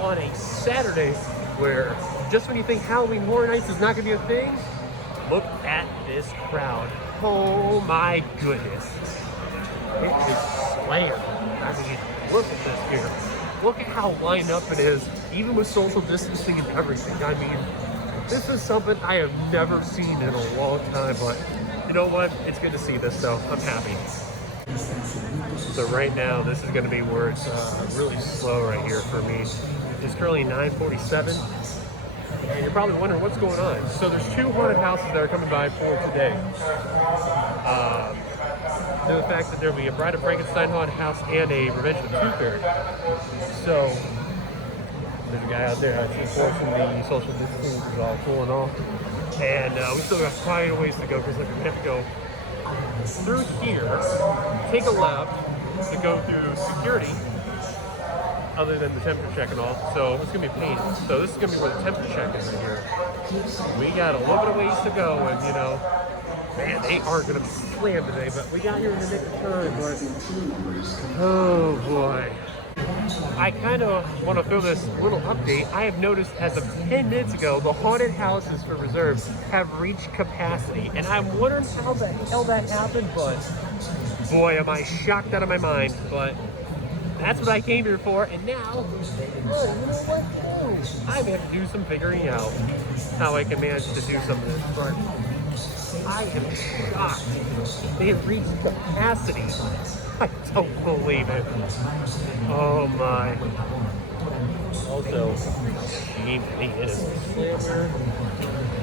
on a Saturday where just when you think Halloween Horror Nights is not going to be a thing, look at this crowd. Oh my goodness. It is slammed. I mean, look at this here. Look at how lined up it is, even with social distancing and everything. I mean, this is something I have never seen in a long time, but you know what? It's good to see this, so I'm happy. So right now, this is going to be where it's really slow right here for me. It's currently 9:47, and you're probably wondering what's going on. So there's 2 haunted houses that are coming by for today. The fact that there'll be a Bride of Frankenstein haunted house and a Revenge of the Tooth Fairy. So there's a guy out there that's enforcing the social distancing, which is all cool and all. And we still got quite a ways to go because we have to go through here, take a left to go through security, other than the temperature check and all. So it's gonna be a pain. So this is gonna be where the temperature check is right here. We got a little bit of ways to go, and you know, man, they aren't gonna be slammed today, but we got here in the nick of time. But oh boy. I kind of want to throw this little update. I have noticed as of 10 minutes ago, the haunted houses for reserves have reached capacity. And I'm wondering how the hell that happened, but boy, am I shocked out of my mind. But that's what I came here for. And now, you know what? I may have to do some figuring out how I can manage to do some of this. But I am shocked. They have reached capacity. I don't believe it. Oh my. Also,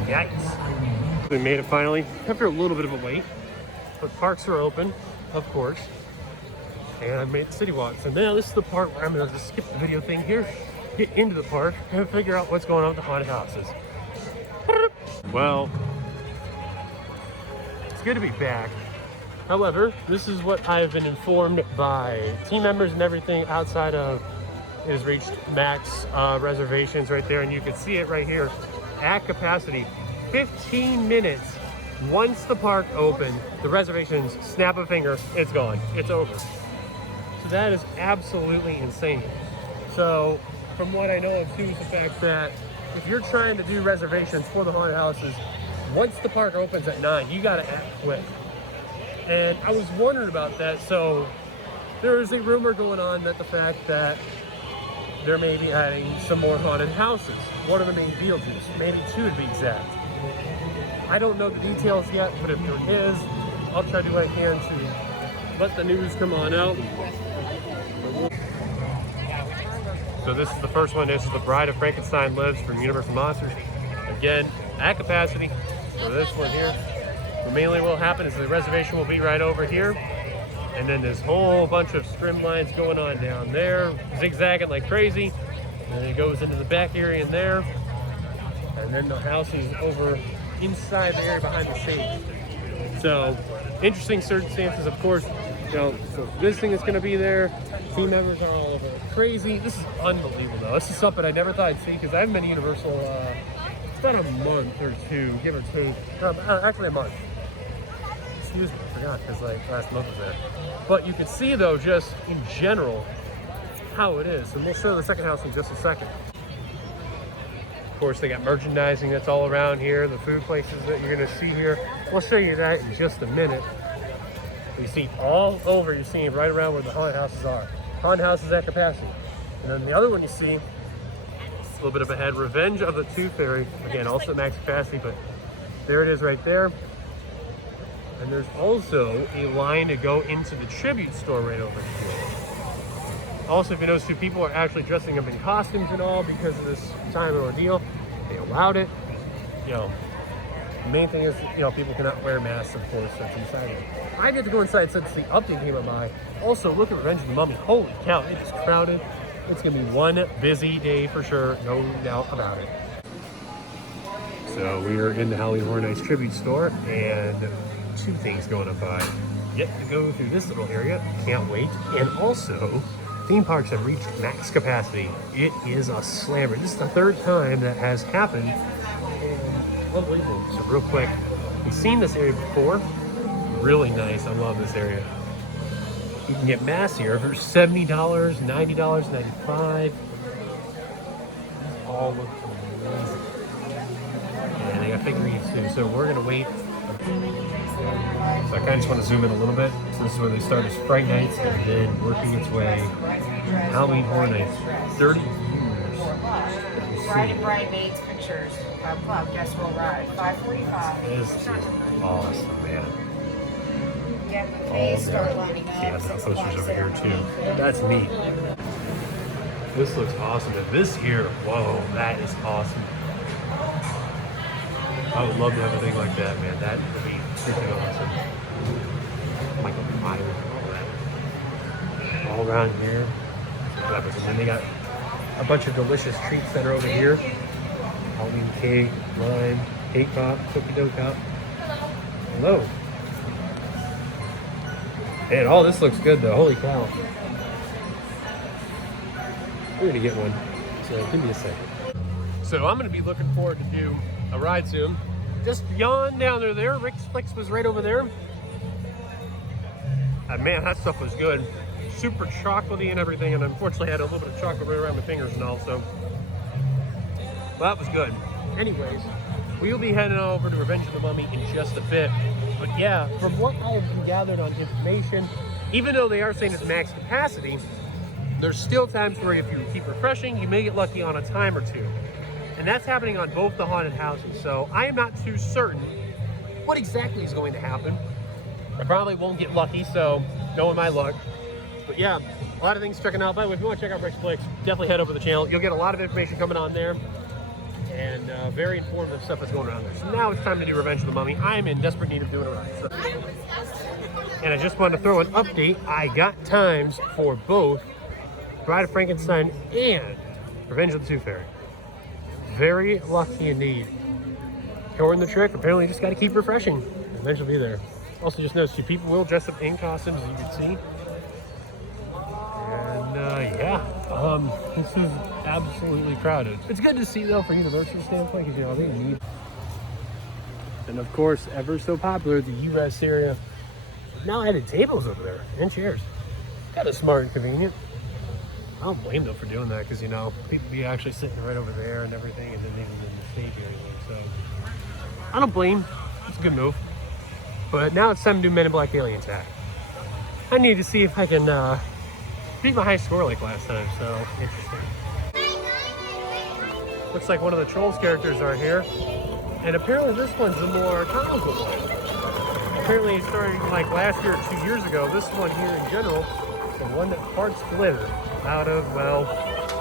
yikes. We made it finally, after a little bit of a wait. But parks are open, of course. And I made the city walk. So now this is the part where I'm going to just skip the video thing here, get into the park, and figure out what's going on with the haunted houses. Well, it's good to be back. However, this is what I've been informed by team members and everything outside of it has reached max reservations right there. And you can see it right here at capacity. 15 minutes once the park opened, the reservations, snap a finger, it's gone. It's over. So that is absolutely insane. So from what I know of too is the fact that if you're trying to do reservations for the haunted houses, once the park opens at 9, you gotta act quick. And I was wondering about that. So there is a rumor going on that the fact that they're maybe adding some more haunted houses. What are the main deals? Maybe 2 to be exact. I don't know the details yet, but if there is, I'll try to do what I can to let the news come on out. So this is the first one. This is the Bride of Frankenstein Lives from Universal Monsters. Again, at capacity. So this one here. What mainly will happen is the reservation will be right over here, and then this whole bunch of trim lines going on down there, zigzagging like crazy, and then it goes into the back area in there, and then the house is over inside the area behind the stage. So interesting circumstances, of course. You know, so this thing is going to be there. Team members are all over crazy. This is unbelievable, though. This is something I never thought I'd see because I haven't been to Universal. It's about a month or 2, give or take. Actually, a month. Excuse me, I forgot because like last month was there. But you can see though, just in general, how it is. And we'll show the second house in just a second. Of course, they got merchandising that's all around here, the food places that you're gonna see here. We'll show you that in just a minute. You see all over, you're seeing right around where the haunted houses are. Haunted houses at capacity. And then the other one you see, a little bit of ahead, Revenge of the Tooth Fairy. Again, also at max capacity, but there it is right there. And there's also a line to go into the tribute store right over here. Also, if you notice, people are actually dressing up in costumes and all because of this time of ordeal. They allowed it. You know, the main thing is, you know, people cannot wear masks, of course, that's inside it. I get to go inside since the update came by. Also, look at Revenge of the Mummy. Holy cow, it is crowded. It's gonna be one busy day for sure, no doubt about it. So we are in the Halloween Horror Nights tribute store, and 2 things going up by. Yet to go through this little area, can't wait. And also, theme parks have reached max capacity. It is a slammer. This is the 3rd time that has happened. And unbelievable. So real quick, we've seen this area before. Really nice. I love this area. You can get mass here for $70, $90, $95. all look amazing. And they got figurines too. So we're gonna wait. So I kind of just want to zoom in a little bit. So this is where they start as Fright Nights and then working its way Halloween Horror Nights. 30 years. Bride and Bridesmaids pictures. Club, guess we'll ride. 5:45. This is awesome, man. Yeah, the days start lining up. Yeah, the posters over here too. That's neat. This looks awesome. And this here, whoa, that is awesome. I would love to have a thing like that, man. That would be freaking awesome. Like a fire and all that. All around here. And then they got a bunch of delicious treats that are over here. Halloween cake, lime, cake pop, cookie dough cup. Hello. Man, all this looks good though. Holy cow. We're gonna get one. So give me a second. So I'm gonna be looking forward to do a ride soon. Just beyond down there, Rick's Flicks was right over there. And man, that stuff was good. Super chocolatey and everything, and unfortunately I had a little bit of chocolate right around my fingers and all, so. Well, that was good. Anyways, we'll be heading over to Revenge of the Mummy in just a bit. But yeah, from what I have gathered on information, even though they are saying it's max capacity, there's still times where if you keep refreshing, you may get lucky on a time or two. And that's happening on both the haunted houses. So I am not too certain what exactly is going to happen. I probably won't get lucky, so knowing my luck. But yeah, a lot of things checking out. By the way, if you want to check out Rick's Flicks, definitely head over to the channel. You'll get a lot of information coming on there. And very informative stuff that's going around there. So now it's time to do Revenge of the Mummy. I am in desperate need of doing a ride. So. And I just wanted to throw an update. I got times for both Bride of Frankenstein and Revenge of the Tooth Fairy. Very lucky indeed. Going the trick, apparently you just got to keep refreshing. Eventually be there. Also just noticed people will dress up in costumes, as you can see. And yeah, this is absolutely crowded. It's good to see though from Universal standpoint, because you know they need. And of course, ever so popular, the US area. Now added tables over there and chairs. Kind of smart and convenient. I don't blame them for doing that, because you know people be actually sitting right over there and everything, and then they even in the stage area. So I don't blame. It's a good move. But now it's time to do Men in Black Alien Attack. I need to see if I can beat my high score like last time. So interesting. Looks like one of the Trolls characters are here, and apparently this one's the more comical one. Apparently, starting like last year or 2 years ago, this one here in general, the one that farts glitter out of, well,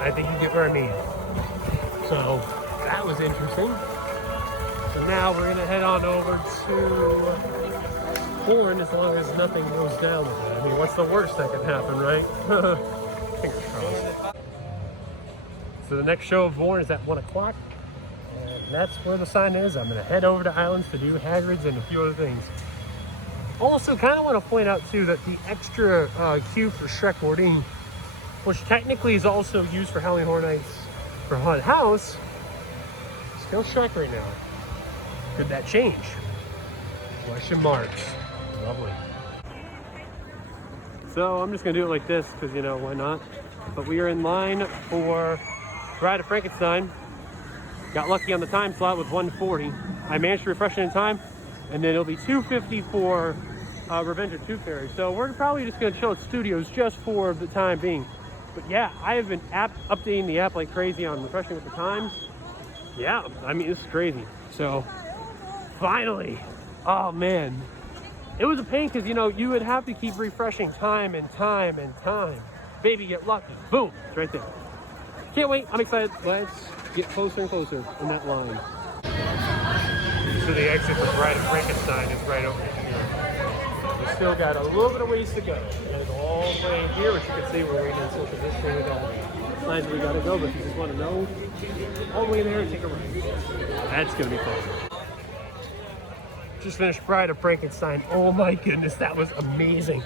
I think you get what I mean. So that was interesting. So now we're gonna head on over to Bourne, as long as nothing goes down with that. I mean, what's the worst that can happen, right? Fingers crossed. So the next show of Bourne is at 1 o'clock, and that's where the sign is. I'm gonna head over to Islands to do Hagrid's and a few other things. Also, kind of want to point out too that the extra queue for Shrek Boarding, which technically is also used for Halloween Horror Nights for Haunted House, still Shrek right now. Could that change? Question marks. Lovely. So I'm just gonna do it like this because you know why not? But we are in line for Bride of Frankenstein. Got lucky on the time slot with 1:40. I managed to refresh it in time, and then it'll be 2:50 for Revenge of Tooth Fairy. So we're probably just gonna chill at studios just for the time being. But yeah, I have been updating the app like crazy on refreshing with the times. Yeah, I mean, it's crazy. So finally, oh man, it was a pain because you know you would have to keep refreshing time and time and time. Baby, get lucky. Boom, it's right there. Can't wait. I'm excited. Let's get closer and closer in that line. So the exit for Bride of Frankenstein is right over here. We still got a little bit of ways to go. We gotta go all the way here, which you can see we're waiting in social distancing with all the lines we gotta go. But if you just want to know, all the way there and take a ride. That's gonna be fun. Just finished Bride of Frankenstein. Oh my goodness, that was amazing.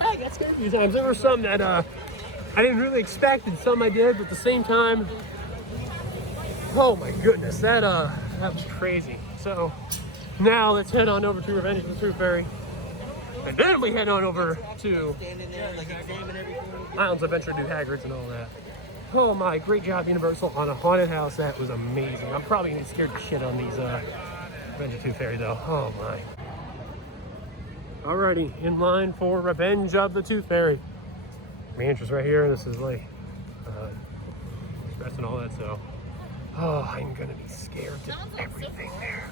I got scared a few times. There were some that I didn't really expect, and some I did, but at the same time, oh my goodness, that was crazy. So now let's head on over to Revenge of the Tooth Fairy, and then we head on over to Islands Adventure, do Hagrid's and all that. Oh my, great job Universal on a haunted house. That was amazing. I'm probably gonna be scared to shit on these Revenge of the Tooth Fairy though. Oh my. Alrighty, in line for Revenge of the Tooth Fairy. My entrance right here. This is like stress and all that, so I'm gonna be scared to everything there.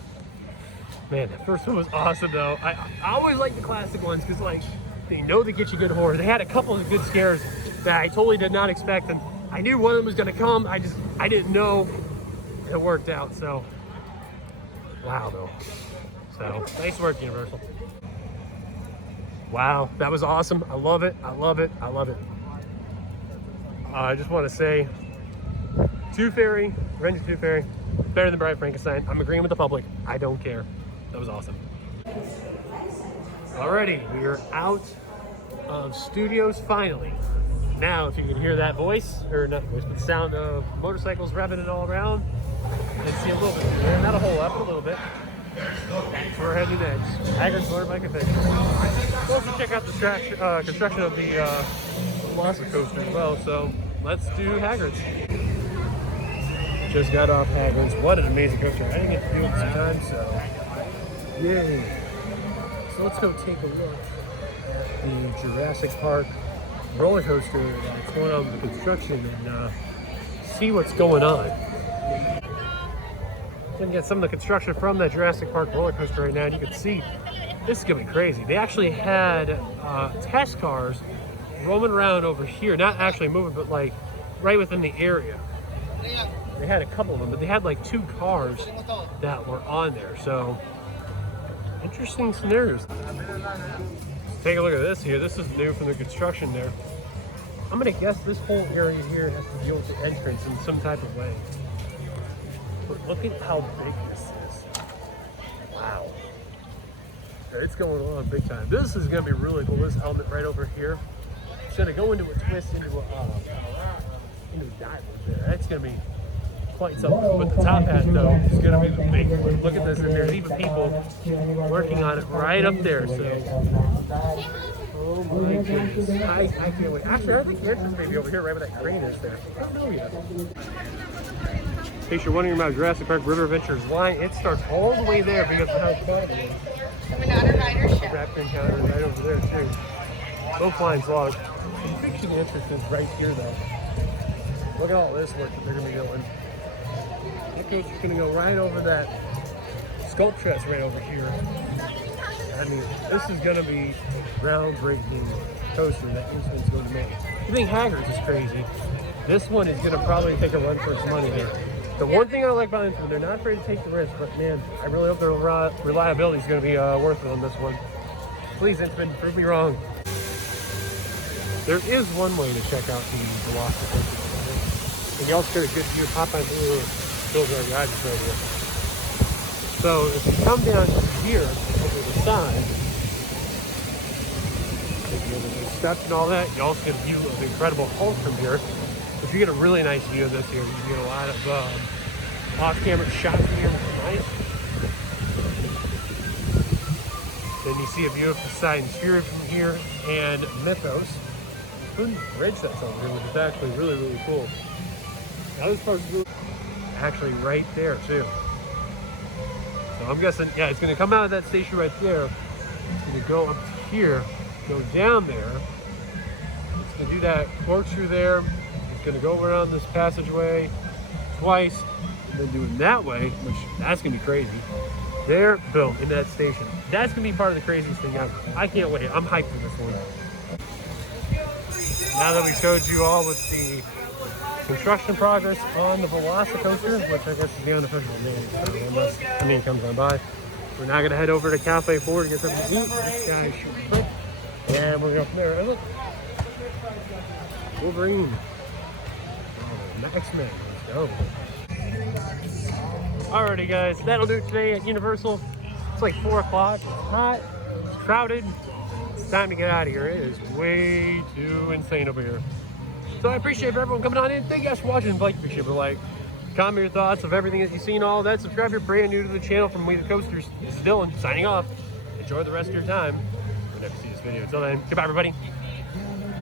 Man, that first one was awesome though. I always like the classic ones because like they know they get you good horror. They had a couple of good scares that I totally did not expect, and I knew one of them was gonna come. I didn't know it worked out. So wow though. So nice work, Universal. Wow, that was awesome. I love it. I love it. I love it. I just want to say, Tooth Fairy, Revenge of the Tooth Fairy, better than Bride of Frankenstein. I'm agreeing with the public. I don't care. That was awesome. Alrighty, we are out of studios finally. Now, if you can hear that voice, or not voice, but the sound of motorcycles revving it all around, and see a little bit there, not a whole lot, but a little bit. That's where we're heading next. Haggard's Motorbike Adventure. We'll also check out the construction of the velocicoaster as well, so let's do Haggard's. Just got off Haggard's. What an amazing coaster. I didn't get to do it this time, so yay. So let's go take a look at the Jurassic Park roller coaster that's going on with the construction and see what's going on. Gonna get some of the construction from that Jurassic Park roller coaster right now, and you can see this is gonna be crazy. They actually had test cars roaming around over here, not actually moving, but like right within the area. They had a couple of them, but they had like 2 cars that were on there. So interesting scenarios. Take a look at this here. This is new from the construction there. I'm gonna guess this whole area here has to deal with the entrance in some type of way. But look at how big this is. Wow. It's going on big time. This is gonna be really cool. This element right over here. It's gonna go into a twist, into a dive there. That's gonna be quite something. But the top hat though is gonna be the big one. Look at this, and there's even people working on it right up there. So oh my goodness. I can't wait. Actually, I think the entrance may be over here, right where that crane is there. I don't know yet. In case you're wondering about Jurassic Park River Adventures line, it starts all the way there because of how crowded it is. Coming out of ridership. Raptor Encounter is right over there too. Both lines logged. I'm pretty sure the entrance is right here though. Look at all this work that they're going to be doing. That coaster's going to go right over that sculpture that's right over here. I mean, this is going to be groundbreaking coaster that Infinite's going to make. I think Haggard's is crazy. This one is going to probably take a run for its money here. The one thing I like about Infinite, they're not afraid to take the risk, but man, I really hope their reliability is going to be worth it on this one. Please, Infinite, prove me wrong. There is one way to check out the velocicoaster. And you also get a good view of Popeye Build Our Guide right here. So if you come down here over the side, the steps and all that, you also get a view of the Incredible Hulk from here. If you get a really nice view of this here, you get a lot of off-camera shots here, which is nice. Then you see a view of Poseidon's Fury from here and Mythos. Including the bridge that's over here, which is actually really, really cool. Now this part's actually right there too. So I'm guessing, yeah, it's gonna come out of that station right there. It's gonna go up here, go down there. It's gonna do that corkscrew there. It's gonna go around this passageway twice, and then do it that way, which that's gonna be crazy. There, boom, in that station. That's gonna be part of the craziest thing ever. I can't wait. I'm hyped for this one. Now that we showed you all with the construction progress on the velocicoaster, which I guess is the unofficial name, so unless it comes on by, we're now gonna head over to Cafe 4 to get something to eat. This guy's shooting quick, and we're gonna go from there. And look, Wolverine, X-Men, let's go. Alrighty, guys, that'll do it today at Universal. It's like 4 o'clock. It's hot. It's crowded. It's time to get out of here. It is way too insane over here. So I appreciate everyone coming on in. Thank you guys for watching. Like, appreciate it. Like, comment your thoughts of everything that you've seen, all that. Subscribe if you're brand new to the channel. From We the Coasters, this is Dylan signing off. Enjoy the rest of your time. We'll never see this video. Until then, goodbye, everybody.